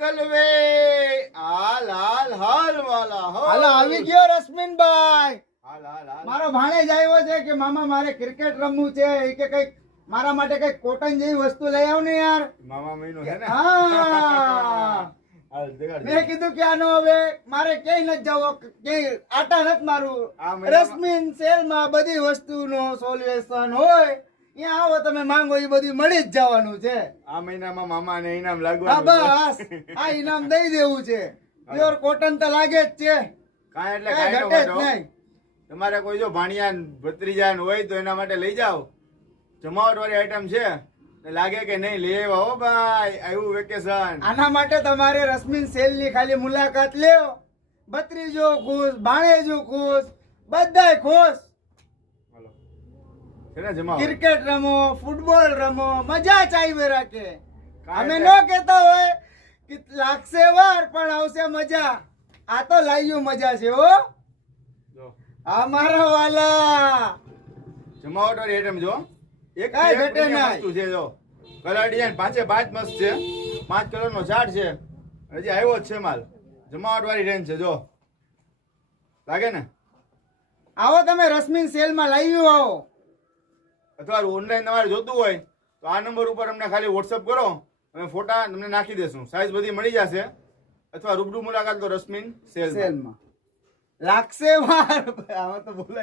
કલવે હાલ હાલ હાલ વાલા હાલો આવી ગયો રશ્મિનભાઈ. હાલ હાલ હાલ મારો ભાણેજ આવ્યો છે કે મામા મારે ક્રિકેટ રમવું છે. એ કે કઈક મારા માટે કઈક કોટન જેવી વસ્તુ લઈ આવ ને યાર. મામા મહિનો છે ને હા હાલ દેખાડ મેં કીધું કે આનો હવે મારે ક્યાંય નથી જવો, ક્યાંય આટા નથી મારું. આ મહિનામાં- રશ્મિન સેલમાં બધી વસ્તુનો સોલ્યુશન હોય. અહીંયા આવો તમે માંગો એ બધું મળી જ જવાનું છે. આ મહિનામાં મામા ને ઇનામ હા લાગવાનું બસ આ ઇનામ દઈ દેવું છે. પ્યોર કોટન તો લાગે જ છે, કાંઈ એટલે કાંઈ કાંઈ નો ઘટે જ ઘટો. નહીં. તમારે કોઈ જો ભાણિયા ને ભત્રીજા ને હોય તો એના માટે લઈ જાઓ. જમાવટ વાળી આઈટમ છે ને લાગે કે નહીં લઈ આવ્યા હો ભાઈ, આવ્યું વેકેશન. આના માટે તમારે રશ્મિન સેલ ની ખાલી મુલાકાત લ્યો. ભત્રીજો ખુશ, ભાણેજો ખુશ, બધાય ખુશ. હાલો છે ને જમાવટ. ક્રિકેટ રમો, ફૂટબોલ રમો, મજા જ આવી રાખે. અમે કાંઈ ન કહેતા હોય કે લાગશે વાર પણ આવશે મજા. આ તો લાગ્યું મજા છે હો. જો આ મારા વાલા જમાવટ વાળી આઈટમ જો એક કાંઈ થી એક ઘટે પ્રીમિયમ નહીં. વસ્તુ છે જો. કલર ડિઝાઇન પાંચે પાંચ મસ્ત છે. 5 કલરનો ચાર્ટ છે. હજી આવ્યો જ છે માલ. જમાવટ વાળી રેન્જ છે જો. લાગે ને? આવો તમે રશ્મિન સેલ માં લાવ્યું આવો. અથવા ઓનલાઈન તમારે જોતું હોય તો આ નંબર ઉપર અમને ખાલી વોટ્સઅપ કરો, અમે ફોટા તમને નાખી દેશું. સાઈઝ બધી મળી જશે. અથવા રૂબરૂ મુલાકાત લો રશ્મિન સેલ. સેલમાં લાગશે વાર. આમાં તો બોલાય